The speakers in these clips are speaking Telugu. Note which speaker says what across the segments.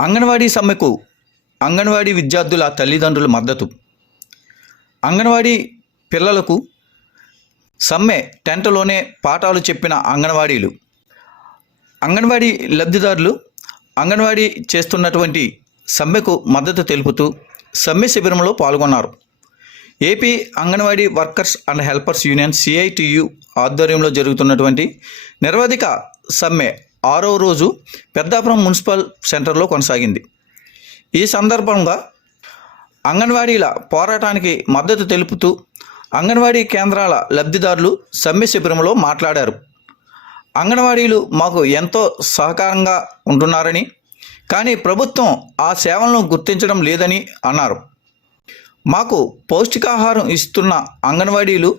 Speaker 1: అంగన్వాడీ సమ్మెకు అంగన్వాడీ విద్యార్థుల తల్లిదండ్రుల మద్దతు. అంగన్వాడీ పిల్లలకు సమ్మె టెంట్లోనే పాఠాలు చెప్పిన అంగన్వాడీలు. అంగన్వాడీ లబ్ధిదారులు అంగన్వాడీ చేస్తున్నటువంటి సమ్మెకు మద్దతు తెలుపుతూ సమ్మె శిబిరంలో పాల్గొన్నారు. AP anganwadi workers and helpers union CITU ఆధ్వర్యంలో జరుగుతున్నటువంటి నిర్వాధిక సమ్మె ఆరో రోజు పెద్దాపురం మున్సిపల్ సెంటర్లో కొనసాగింది. ఈ సందర్భంగా అంగన్వాడీల పోరాటానికి మద్దతు తెలుపుతూ అంగన్వాడీ కేంద్రాల లబ్ధిదారులు సమ్మె శిబిరంలో మాట్లాడారు. అంగన్వాడీలు మాకు ఎంతో సహకారంగా ఉంటున్నారని కానీ ప్రభుత్వం ఆ సేవలను గుర్తించడం లేదని అన్నారు. మాకు పౌష్టికాహారం ఇస్తున్న అంగన్వాడీలు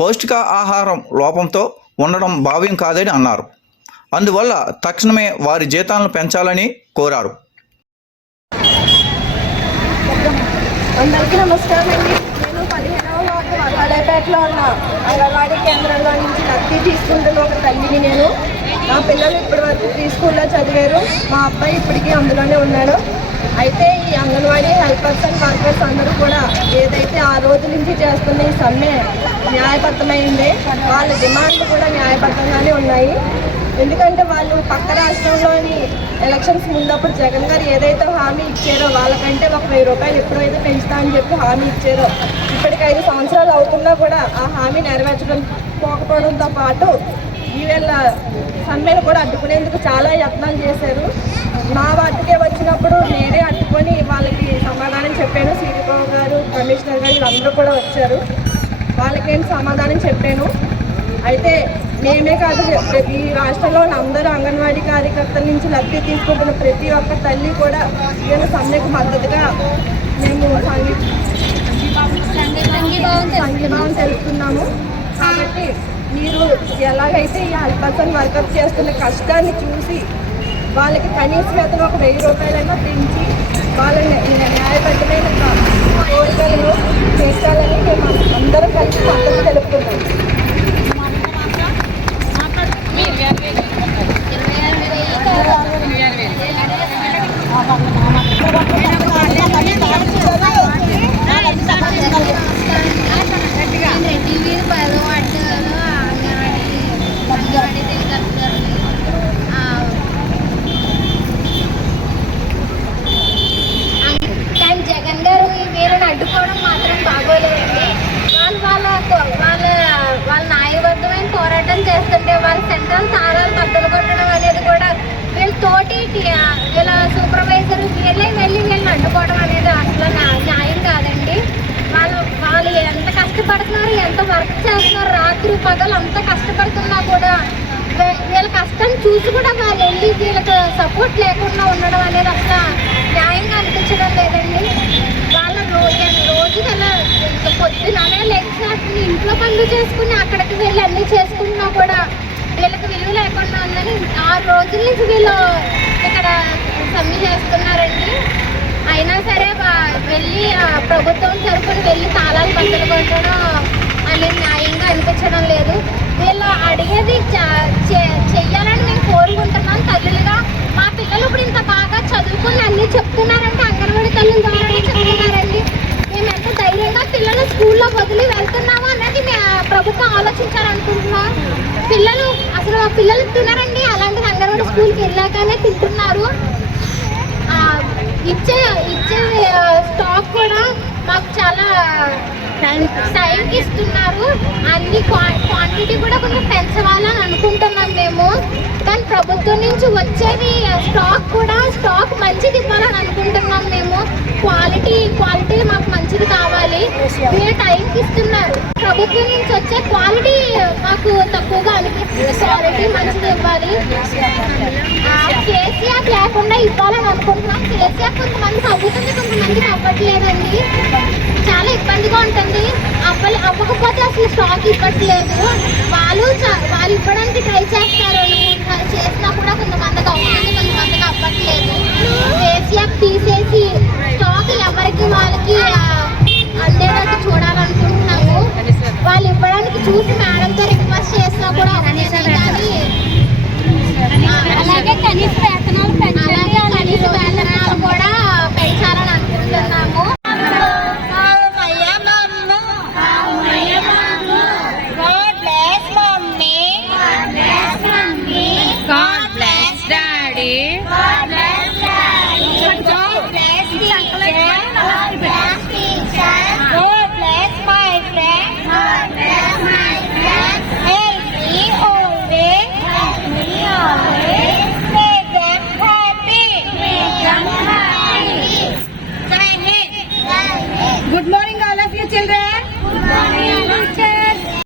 Speaker 1: పౌష్టికాహారం లోపంతో ఉండడం భావ్యం కాదని అన్నారు. అందువల్ల తక్షణమే వారి జీతాలను పెంచాలని కోరారు.
Speaker 2: అందరికీ నమస్కారం అండి నేను పదిహేనవ వార్డు ఉన్న. అంగన్వాడీ కేంద్రంలో నుంచి లబ్ధి తీసుకుంటున్న ఒక తల్లిని నేను. మా పిల్లలు ఇప్పటి వరకు ప్రీ స్కూల్లో చదివారు. మా అబ్బాయి ఇప్పటికీ అందులోనే ఉన్నాడు. అయితే ఈ అంగన్వాడీ హెల్పర్స్ అండ్ వర్కర్స్ అందరూ కూడా ఏదైతే ఆ రోజు నుంచి చేస్తున్న ఈ సమ్మె న్యాయబద్ధమైంది వాళ్ళ డిమాండ్లు కూడా న్యాయబద్ధంగానే ఉన్నాయి. ఎందుకంటే వాళ్ళు పక్క రాష్ట్రంలోని ఎలక్షన్స్ ముందప్పుడు జగన్ గారు ఏదైతే హామీ ఇచ్చారో వాళ్ళకంటే ఒక వెయ్యి రూపాయలు ఎప్పుడైతే పెంచుతా అని చెప్పి హామీ ఇచ్చారో ఇప్పటికి ఐదు సంవత్సరాలు అవుతున్నా కూడా ఆ హామీ నెరవేర్చడం పోకపోవడంతో పాటు ఈవేళ సమ్మెను కూడా అడ్డుకునేందుకు చాలా యత్నాలు చేశారు. మా వాటికే వచ్చినప్పుడు నేనే అడ్డుకొని వాళ్ళకి సమాధానం చెప్పాను. సీడీబాబు గారు కమిషనర్ గారు వీళ్ళందరూ కూడా వచ్చారు. వాళ్ళకేం సమాధానం చెప్పాను. అయితే మేమే కాదు ప్రతి ఈ రాష్ట్రంలో ఉన్న అందరూ అంగన్వాడీ కార్యకర్తల నుంచి లబ్ధి తీసుకుంటున్న ప్రతి ఒక్క తల్లి కూడా ఈయన సమ్మెకు మద్దతుగా మేము సంఘీ సంఘీభావం తెలుపుతున్నాము. కాబట్టి మీరు ఎలాగైతే ఈ అల్పసన్ వర్కప్ చేస్తున్న కష్టాన్ని చూసి వాళ్ళకి కనీస వేతనం ఒక వెయ్యి రూపాయలైనా పెంచి వాళ్ళని న్యాయబద్ధమైన కోరికలను తీర్చాలని మేము అందరం కలిసి మద్దతు తెలుపుతున్నాం
Speaker 3: టీవీ పదో అడ్డు అంగన్వాడీ అంగన్వాడీ తెలియజేస్తారు కానీ జగన్ గారు వీళ్ళని అడ్డుకోవడం మాత్రం బాగోలేదండి వాళ్ళు వాళ్ళ వాళ్ళ వాళ్ళ న్యాయబద్ధమైన పోరాటం చేస్తుంటే వాళ్ళ సెంట్రల్ తారాలు బద్దలు కొట్టడం అనేది కూడా వీళ్ళ తోటి వీళ్ళ సూపర్వైజర్ వీళ్ళే వెళ్ళి వీళ్ళని అడ్డుకోవడం అనేది అసలు న్యాయం కాదండి. వాళ్ళు వాళ్ళు ఎంత కష్టపడుతున్నారు ఎంత వర్క్ చేస్తున్నారు రాత్రి పగలు అంత కష్టపడుతున్నా కూడా వీళ్ళ కష్టం చూసి కూడా వాళ్ళు వెళ్ళి వీళ్ళకి సపోర్ట్ లేకుండా ఉండడం అనేది అసలు న్యాయంగా అనిపించడం లేదండి. వాళ్ళ రోజు రోజు అలా పొద్దుననే లేచినట్టు ఇంట్లో పెళ్ళి చేసుకుని అక్కడికి వెళ్ళి అన్ని చేసుకున్నా కూడా వీళ్ళకి విలువ లేకుండా ఉందని ఆరు రోజుల నుంచి వీళ్ళు ఇక్కడ సమ్మె చేస్తున్నారండి. అయినా సరే వెళ్ళి ప్రభుత్వం తరఫున వెళ్ళి తాళాలు బద్దలు కొట్టడం అనేది న్యాయంగా అనిపించడం లేదు. వీళ్ళు అడిగేది చ- చెయ్యాలని మేము కోరుకుంటున్నాం తల్లులుగా. మా పిల్లలు ఇప్పుడు ఇంత బాగా చదువుకుని అన్ని చెప్తున్నారు అంగన్వాడీ తల్లుల ద్వారా చెప్తున్నారండి మేము ఎంత ధైర్యంగా పిల్లలు స్కూల్లో వదిలి వెళ్తున్నాము అన్నది మే- ప్రభుత్వం ఆలోచించారనుకుంటున్నా పిల్లలు అసలు ఆ పిల్లలు తిన్నారండి. అలాంటి కూడా స్కూల్కి వెళ్ళాకనే తింటున్నారు. ఇచ్చే ఇచ్చే స్టాక్ కూడా మాకు చాలా టైంకి ఇస్తున్నారు అన్ని క్వాంటిటీ కూడా కొంచెం పెంచవాలని అనుకుంటున్నాం మేము. కానీ ప్రభుత్వం నుంచి వచ్చేది స్టాక్ కూడా స్టాక్ మంచిది ఇవ్వాలని అనుకుంటున్నాం మేము. క్వాలిటీ క్వాలిటీ మాకు మంచిది కావాలి. మీరు టైంకి ఇస్తున్నారు. ప్రభుత్వం నుంచి వచ్చే క్వాలిటీ మాకు తక్కువగా అనిపిస్తుంది. క్వాలిటీ మంచిది ఇవ్వాలి. ఆ, కేసీఆర్ లేకుండా ఇవ్వాలని అనుకుంటున్నాం. కేసీఆర్ కొంతమందికి అవ్వుతుంది కొంతమందికి అవ్వట్లేదండి. చాలా ఇబ్బందిగా ఉంటుంది. అవ్వలే అవ్వకపోతే అసలు స్టాక్ ఇవ్వట్లేదు. వాళ్ళు వాళ్ళు ఇవ్వడానికి ట్రై చేస్తారు అనుకుంటున్నారు కానీ